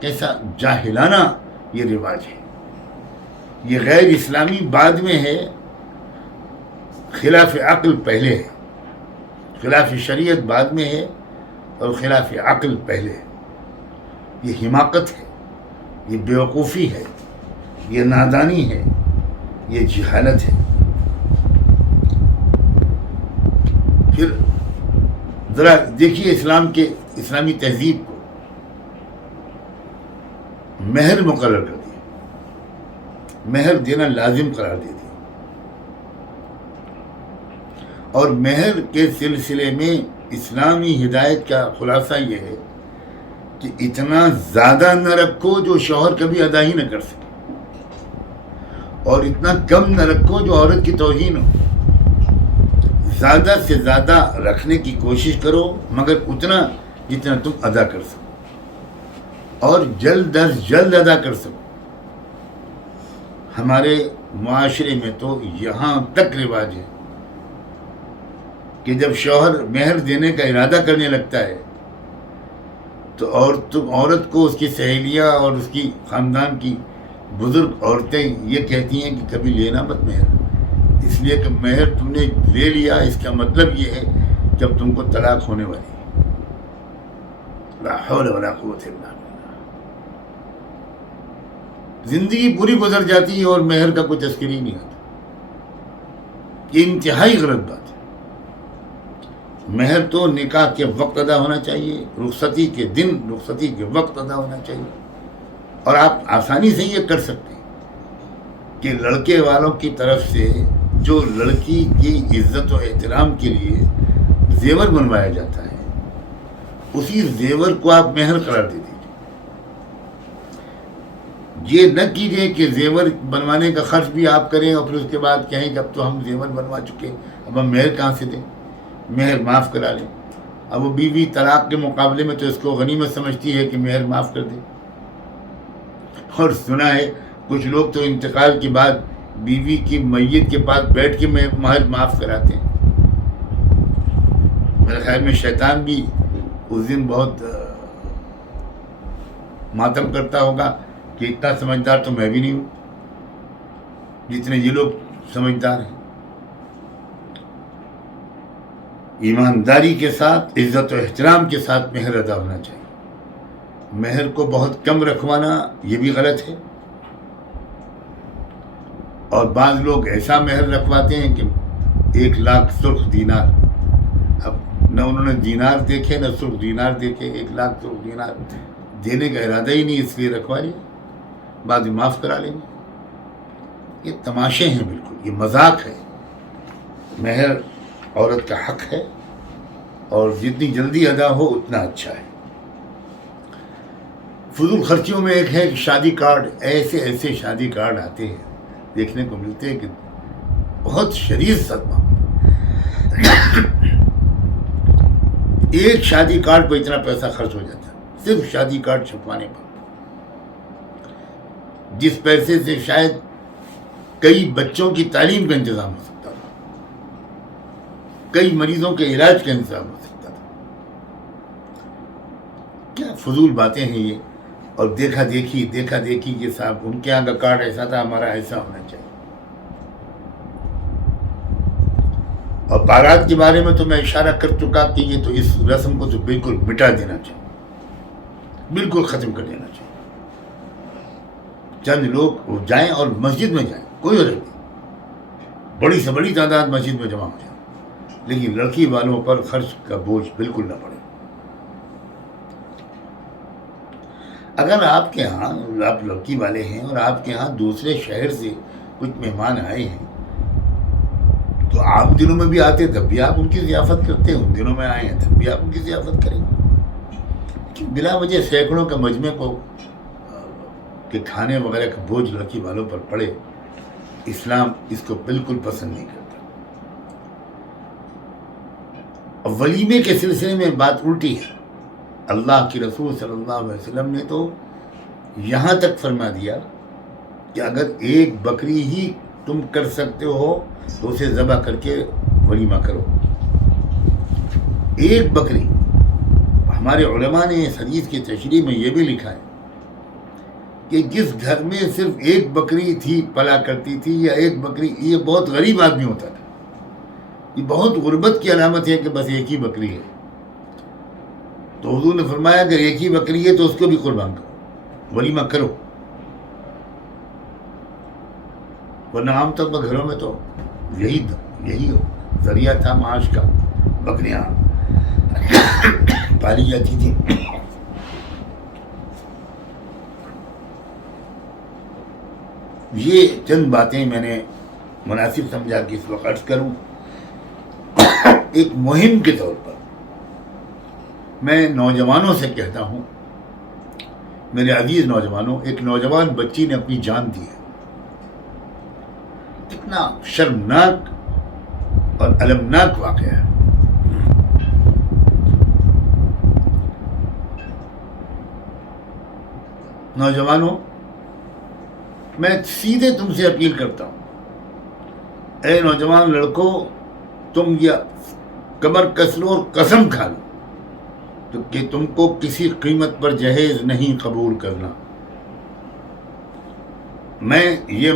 کیسا جاہلانہ یہ رواج ہے، یہ غیر اسلامی بعد میں ہے، خلاف عقل پہلے ہے، خلاف شریعت بعد میں ہے، اور خلاف عقل پہلے ہے. یہ حماقت ہے، یہ بیوقوفی ہے، یہ نادانی ہے، یہ جہالت ہے. پھر ذرا دیکھیے اسلامی تہذیب کو مہر مقرر کر دیا، مہر دینا لازم قرار دے دیا. اور مہر کے سلسلے میں اسلامی ہدایت کا خلاصہ یہ ہے کہ اتنا زیادہ نہ رکھو جو شوہر کبھی ادا ہی نہ کر سکے، اور اتنا کم نہ رکھو جو عورت کی توہین ہو. زیادہ سے زیادہ رکھنے کی کوشش کرو، مگر اتنا جتنا تم ادا کر سکو، اور جلد از جلد ادا کر سکو. ہمارے معاشرے میں تو یہاں تک رواج ہے کہ جب شوہر مہر دینے کا ارادہ کرنے لگتا ہے تو عورت کو اس کی سہیلیاں اور اس کی خاندان کی بزرگ عورتیں یہ کہتی ہیں کہ کبھی لینا مت مہر، اس لیے کہ مہر تم نے لے لیا اس کا مطلب یہ ہے کہ اب تم کو طلاق ہونے والی ہے. لا حول ولا قوت الا باللہ. زندگی پوری گزر جاتی ہے اور مہر کا کوئی تذکر ہی نہیں آتا. یہ انتہائی غلط بات ہے. مہر تو نکاح کے وقت ادا ہونا چاہیے، رخصتی کے دن، رخصتی کے وقت ادا ہونا چاہیے. اور آپ آسانی سے یہ کر سکتے ہیں کہ لڑکے والوں کی طرف سے جو لڑکی کی عزت و احترام کے لیے زیور بنوایا جاتا ہے، اسی زیور کو آپ مہر قرار دے دیجیے. یہ نہ کیجیے کہ زیور بنوانے کا خرچ بھی آپ کریں اور پھر اس کے بعد کہیں کہ اب تو ہم زیور بنوا چکے، اب ہم مہر کہاں سے دیں، مہر معاف کرا لیں. اب وہ بیوی طلاق کے مقابلے میں تو اس کو غنیمت سمجھتی ہے کہ مہر معاف کر دے. اور سنا ہے کچھ لوگ تو انتقال کے بعد بیوی کی میت کے پاس بیٹھ کے مہر معاف کراتے ہیں. میرے خیال میں شیطان بھی اس دن بہت ماتم کرتا ہوگا کہ اتنا سمجھدار تو میں بھی نہیں ہوں جتنے یہ لوگ سمجھدار ہیں. ایمانداری کے ساتھ، عزت و احترام کے ساتھ مہر ادا ہونا چاہیے. مہر کو بہت کم رکھوانا یہ بھی غلط ہے. اور بعض لوگ ایسا مہر رکھواتے ہیں کہ 1,00,000 سرخ دینار. اب نہ انہوں نے دینار دیکھے نہ سرخ دینار دیکھے، 1,00,000 سرخ دینار دینے کا ارادہ ہی نہیں، اس لیے رکھوا لیا، بعد میں معاف کرا لیں گے. یہ تماشے ہیں، بالکل یہ مذاق ہے. مہر عورت کا حق ہے اور جتنی جلدی ادا ہو اتنا اچھا ہے. فضول خرچیوں میں ایک ہے کہ شادی کارڈ، ایسے شادی کارڈ آتے ہیں دیکھنے کو ملتے ہیں کہ بہت شدید صدمہ. ایک شادی کارڈ پہ اتنا پیسہ خرچ ہو جاتا ہے صرف شادی کارڈ چھپوانے پر، جس پیسے سے شاید کئی بچوں کی تعلیم کا انتظام ہو سکتا تھا، کئی مریضوں کے علاج کا انتظام ہو سکتا تھا. کیا فضول باتیں ہیں یہ. اور دیکھا دیکھی یہ صاحب ان کے یہاں کا کارڈ ایسا تھا، ہمارا ایسا ہونا چاہیے. اور بارات کے بارے میں تو میں اشارہ کر چکا کہ یہ تو اس رسم کو تو بالکل مٹا دینا چاہیے، بالکل ختم کر دینا چاہیے. چند لوگ جائیں اور مسجد میں جائیں، کوئی حرج نہیں، بڑی سے بڑی تعداد مسجد میں جمع ہو جائے، لیکن لڑکی والوں پر خرچ کا بوجھ بالکل نہ پڑے. اگر آپ کے ہاں آپ لڑکی والے ہیں اور آپ کے ہاں دوسرے شہر سے کچھ مہمان آئے ہیں تو عام دنوں میں بھی آتے تب بھی آپ ان کی ضیافت کرتے ہیں، ان دنوں میں آئے ہیں تب بھی آپ ان کی ضیافت کریں. بلا وجہ سینکڑوں کا مجمع کو کہ کھانے وغیرہ کا بوجھ لڑکی والوں پر پڑے، اسلام اس کو بالکل پسند نہیں کرتا. ولیمے کے سلسلے میں بات الٹی ہے. اللہ کی رسول صلی اللہ علیہ وسلم نے تو یہاں تک فرما دیا کہ اگر ایک بکری ہی تم کر سکتے ہو تو اسے ذبح کر کے ولیمہ کرو. ایک بکری. ہمارے علماء نے اس حدیث کی تشریح میں یہ بھی لکھا ہے کہ جس گھر میں صرف ایک بکری تھی پلا کرتی تھی، یا ایک بکری، یہ بہت غریب آدمی ہوتا تھا، یہ بہت غربت کی علامت ہے کہ بس ایک ہی بکری ہے. تو حضور نے فرمایا اگر ایک ہی بکری ہے تو اس کو بھی قربان کرو، ولیمہ کرو، ورنہ عام طور پر گھروں میں تو یہی ذریعہ تھا معاش کا، بکریاں پالی جاتی تھی۔ یہ چند باتیں میں نے مناسب سمجھا کہ اس وقت عرض کروں۔ ایک مہم کے طور پر میں نوجوانوں سے کہتا ہوں، میرے عزیز نوجوانوں، ایک نوجوان بچی نے اپنی جان دی ہے۔ کتنا شرمناک اور المناک واقعہ ہے۔ نوجوانوں، میں سیدھے تم سے اپیل کرتا ہوں، اے نوجوان لڑکوں، تم یہ کمر کس لو اور قسم کھا لو تو کہ تم کو کسی قیمت پر جہیز نہیں قبول کرنا۔ میں یہ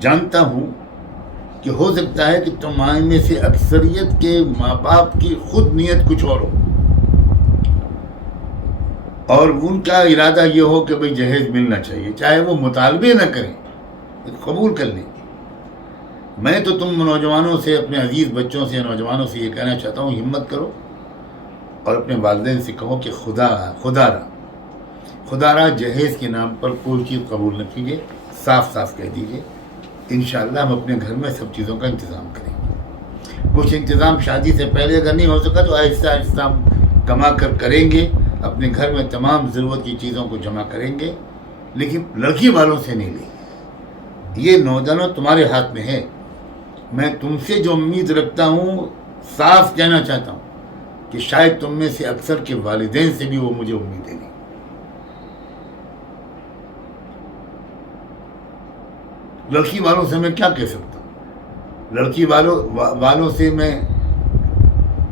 جانتا ہوں کہ ہو سکتا ہے کہ تمہارے میں سے اکثریت کے ماں باپ کی خود نیت کچھ اور ہو، اور ان کا ارادہ یہ ہو کہ بھئی جہیز ملنا چاہیے، چاہے وہ مطالبے نہ کریں، قبول کر لیں۔ میں تو تم نوجوانوں سے، اپنے عزیز بچوں سے، نوجوانوں سے یہ کہنا چاہتا ہوں، ہمت کرو اور اپنے والدین سے کہو کہ خدا را جہیز کے نام پر کوئی چیز قبول نہ کیجیے، صاف صاف کہہ دیجیے۔ انشاءاللہ ہم اپنے گھر میں سب چیزوں کا انتظام کریں گے۔ کچھ انتظام شادی سے پہلے اگر نہیں ہو سکا تو آہستہ آہستہ ہم کما کر کریں گے، اپنے گھر میں تمام ضرورت کی چیزوں کو جمع کریں گے، لیکن لڑکی والوں سے نہیں لیں گے۔ یہ نوجوانوں تمہارے ہاتھ میں ہے۔ میں تم سے جو امید رکھتا ہوں، صاف کہنا چاہتا ہوں کہ شاید تم میں سے اکثر کے والدین سے بھی وہ مجھے امیدیں نہیں۔ لڑکی والوں سے میں کیا کہہ سکتا ہوں؟ لڑکی والوں سے میں،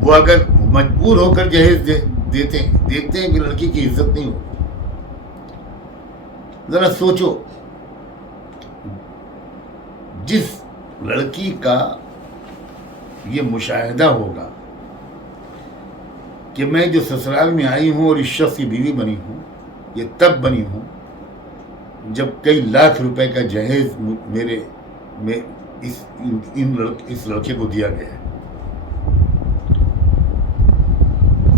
وہ اگر مجبور ہو کر جہیز دیتے ہیں کہ لڑکی کی عزت نہیں ہو۔ ذرا سوچو، جس لڑکی کا یہ مشاہدہ ہوگا کہ میں جو سسرال میں آئی ہوں اور اس شخص کی بیوی بنی ہوں، یہ تب بنی ہوں جب کئی لاکھ روپے کا جہیز اس لڑکے کو دیا گیا ہے۔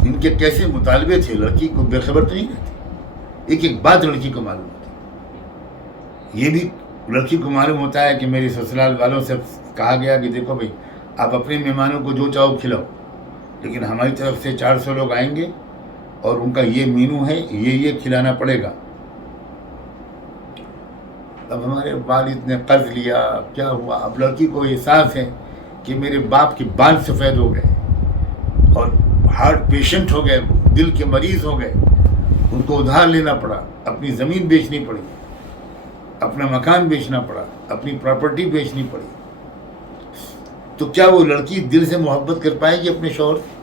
ان کے کیسے مطالبے تھے، لڑکی کو بے خبر تو نہیں رہتی، ایک ایک بات لڑکی کو معلوم ہوتی۔ یہ بھی لڑکی کو معلوم ہوتا ہے کہ میری سسرال والوں سے کہا گیا کہ دیکھو بھائی، آپ اپنے مہمانوں کو جو چاہو کھلاؤ، لیکن ہماری طرف سے 400 لوگ آئیں گے اور ان کا یہ مینو ہے، یہ کھلانا پڑے گا۔ اب ہمارے والد نے قرض لیا، کیا ہوا؟ اب لڑکی کو احساس ہے کہ میرے باپ کے بال سفید ہو گئے اور ہارٹ پیشنٹ ہو گئے، دل کے مریض ہو گئے، ان کو ادھار لینا پڑا، اپنی زمین بیچنی پڑی، اپنا مکان بیچنا پڑا، اپنی پراپرٹی بیچنی پڑی۔ تو کیا وہ لڑکی دل سے محبت کر پائے گی اپنے شوہر سے؟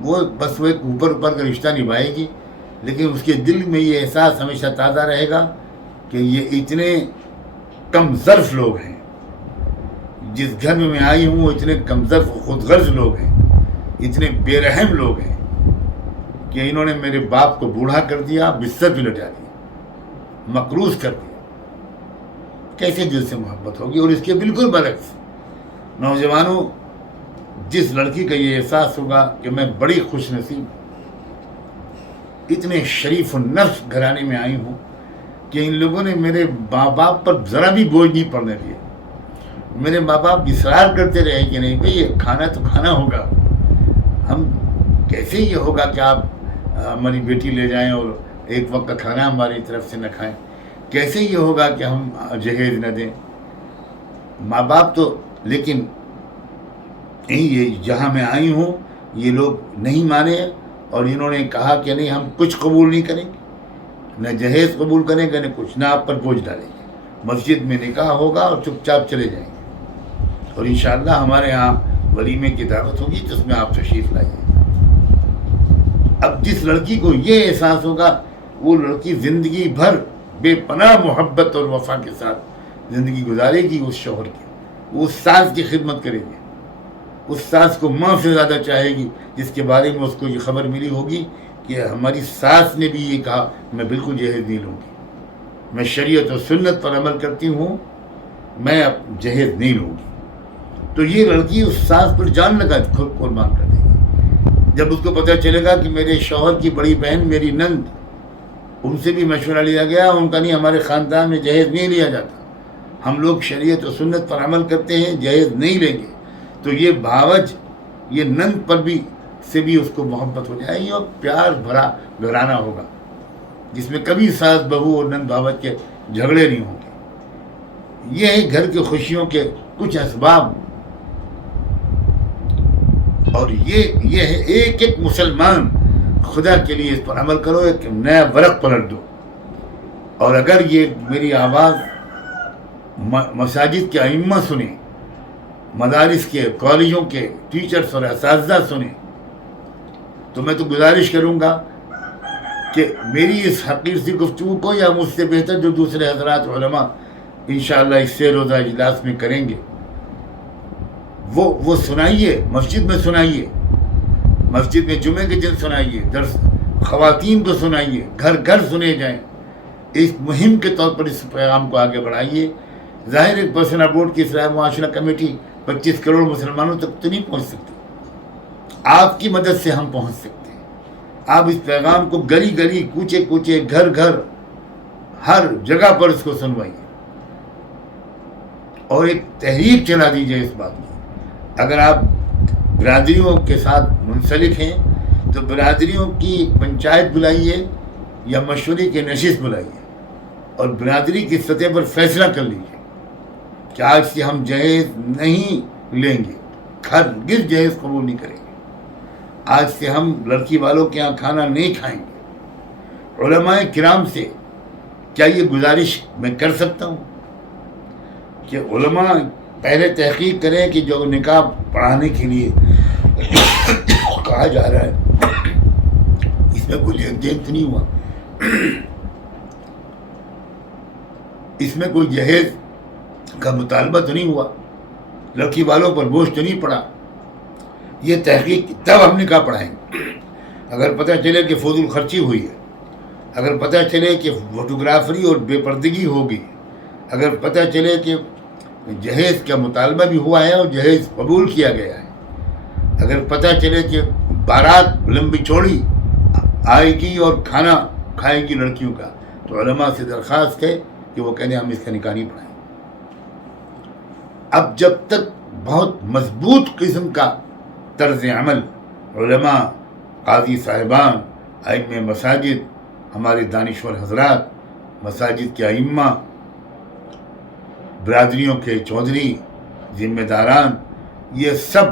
وہ بس وہ ایک اوپر کا رشتہ نبھائے گی، لیکن اس کے دل میں یہ احساس ہمیشہ تازہ رہے گا کہ یہ اتنے کم ظرف لوگ ہیں، جس گھر میں میں آئی ہوں وہ اتنے کم ظرف خود غرض لوگ ہیں، اتنے بے رحم لوگ ہیں کہ انہوں نے میرے باپ کو بوڑھا کر دیا، بستر پہ لٹا دیا، مقروض کر دیا۔ کیسے دل سے محبت ہوگی؟ اور اس کے بالکل برعکس نوجوانوں، جس لڑکی کا یہ احساس ہوگا کہ میں بڑی خوش نصیب، اتنے شریف النفس گھرانے میں آئی ہوں کہ ان لوگوں نے میرے ماں باپ پر ذرا بھی بوجھ نہیں پڑنے دیا۔ میرے ماں باپ اصرار کرتے رہے کہ نہیں بھئی یہ کھانا تو کھانا ہوگا، ہم کیسے یہ ہوگا کہ آپ ہماری بیٹی لے جائیں اور ایک وقت کا کھانا ہماری طرف سے نہ کھائیں، کیسے یہ ہوگا کہ ہم جہیز نہ دیں؟ ماں باپ تو، لیکن یہ جہاں میں آئی ہوں یہ لوگ نہیں مانے، اور انہوں نے کہا کہ نہیں ہم کچھ قبول نہیں کریں گے، نہ جہیز قبول کریں گے نہ کچھ، نہ آپ پر بوجھ ڈالیں گے، مسجد میں نکاح ہوگا اور چپ چاپ چلے جائیں گے، اور انشاءاللہ ہمارے ہاں ولیمے کی دعوت ہوگی جس میں آپ تشریف لائیے۔ اب جس لڑکی کو یہ احساس ہوگا، وہ لڑکی زندگی بھر بے پناہ محبت اور وفا کے ساتھ زندگی گزارے گی اس شوہر کی، وہ اس ساس کی خدمت کرے گی، اس ساس کو ماں سے زیادہ چاہے گی جس کے بارے میں اس کو یہ خبر ملی ہوگی کہ ہماری ساس نے بھی یہ کہا میں بالکل جہیز نہیں لوں گی، میں شریعت و سنت پر عمل کرتی ہوں، میں اب جہیز نہیں لوں گی. تو یہ لڑکی اس ساس پر جان لگا قربان کر دے گی. جب اس کو پتہ چلے گا کہ میرے شوہر کی بڑی بہن میری نند، ان سے بھی مشورہ لیا گیا، ان کا نہیں، ہمارے خاندان میں جہیز نہیں لیا جاتا، ہم لوگ شریعت و سنت پر عمل کرتے ہیں، جہیز نہیں لیں گے. تو یہ بھاوج، یہ نند پر بھی سے بھی اس کو محبت ہو جائے گی اور پیار بھرا گھرانہ ہوگا جس میں کبھی ساس بہو اور نند بھاوج کے جھگڑے نہیں ہوں گے. یہ ہے گھر کی خوشیوں کے کچھ اسباب. اور یہ ہے ایک ایک مسلمان خدا کے لیے اس پر عمل کرو، ایک نیا ورق پلٹ دو. اور اگر یہ میری آواز مساجد کے ائمہ سنیں، مدارس کے، کالجوں کے ٹیچرز اور اساتذہ سنیں، تو میں تو گزارش کروں گا کہ میری اس حقیر سی گفتگو کو، یا مجھ سے بہتر جو دوسرے حضرات علماء انشاءاللہ اس سے روزہ اجلاس میں کریں گے، وہ سنائیے، مسجد میں سنائیے، مسجد میں جمعے کے دن سنائیے، درس خواتین کو سنائیے، گھر گھر سنے جائیں. اس مہم کے طور پر اس پیغام کو آگے بڑھائیے. ظاہر ہے پرسنل بورڈ کی اصلاح معاشرہ کمیٹی 25 کروڑ مسلمانوں تک تو نہیں پہنچ سکتی، آپ کی مدد سے ہم پہنچ سکتے ہیں. آپ اس پیغام کو گلی گلی، کوچے کوچے، گھر گھر، ہر جگہ پر اس کو سنوائیے اور ایک تحریک چلا دیجیے اس بات میں. اگر آپ برادریوں کے ساتھ منسلک ہیں تو برادریوں کی پنچایت بلائیے یا مشورے کی نشست بلائیے اور برادری کی سطح پر فیصلہ کر لیجیے کہ آج سے ہم جہیز نہیں لیں گے، ہرگز جہیز قبول نہیں کریں گے، آج سے ہم لڑکی والوں کے یہاں کھانا نہیں کھائیں گے. علماء کرام سے کیا یہ گزارش میں کر سکتا ہوں کہ علماء پہلے تحقیق کریں کہ جو نکاح پڑھانے کے لیے کہا جا رہا ہے اس میں کوئی لین دین تو نہیں ہوا، اس میں کوئی جہیز کا مطالبہ تو نہیں ہوا، لڑکی والوں پر بوجھ تو نہیں پڑا. یہ تحقیق تب ہم نکاح پڑھائیں گے. اگر پتہ چلے کہ فضول خرچی ہوئی ہے، اگر پتہ چلے کہ فوٹوگرافری اور بے پردگی ہوگی، اگر پتہ چلے کہ جہیز کا مطالبہ بھی ہوا ہے اور جہیز قبول کیا گیا ہے، اگر پتہ چلے کہ بارات لمبی چوڑی آئے گی اور کھانا کھائے گی لڑکیوں کا، تو علماء سے درخواست ہے کہ وہ کہنے ہم اس کا نکاح نہیں پڑھائیں. اب جب تک بہت مضبوط قسم کا طرز عمل علماء، قاضی صاحبان، ائمہ مساجد، ہمارے دانشور حضرات، مساجد کے ائمہ، برادریوں کے چودھری، ذمہ داران، یہ سب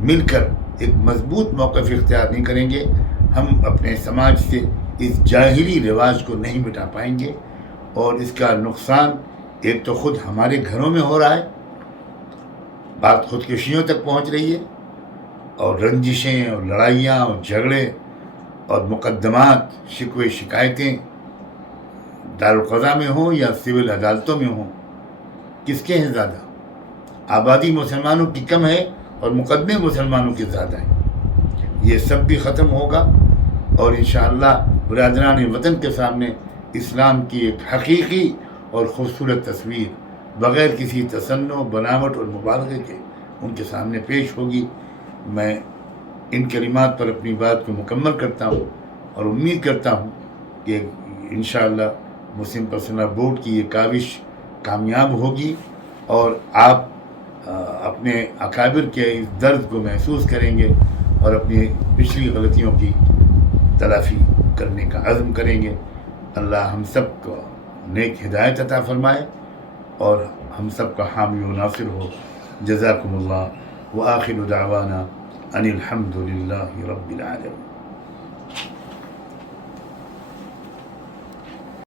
مل کر ایک مضبوط موقف اختیار نہیں کریں گے، ہم اپنے سماج سے اس جاہلی رواج کو نہیں مٹا پائیں گے. اور اس کا نقصان ایک تو خود ہمارے گھروں میں ہو رہا ہے، بات خودکشیوں تک پہنچ رہی ہے، اور رنجشیں اور لڑائیاں اور جھگڑے اور مقدمات، شکوے شکایتیں دارالقضاء میں ہوں یا سول عدالتوں میں ہوں، کس کے ہیں زیادہ؟ آبادی مسلمانوں کی کم ہے اور مقدمے مسلمانوں کے زیادہ ہیں. یہ سب بھی ختم ہوگا اور انشاءاللہ برادران وطن کے سامنے اسلام کی ایک حقیقی اور خوبصورت تصویر بغیر کسی تصنع، بناوٹ اور مبالغے کے ان کے سامنے پیش ہوگی. میں ان کلمات پر اپنی بات کو مکمل کرتا ہوں اور امید کرتا ہوں کہ انشاءاللہ مسلم پرسنل بورڈ کی یہ کاوش کامیاب ہوگی اور آپ اپنے اکابر کے اس درد کو محسوس کریں گے اور اپنی پچھلی غلطیوں کی تلافی کرنے کا عزم کریں گے. اللہ ہم سب کو نیک ہدایت عطا فرمائے اور ہم سب کا حامی و ناصر ہو. جزاکم اللہ وآخر دعوانا ان الحمد للہ رب العالمین.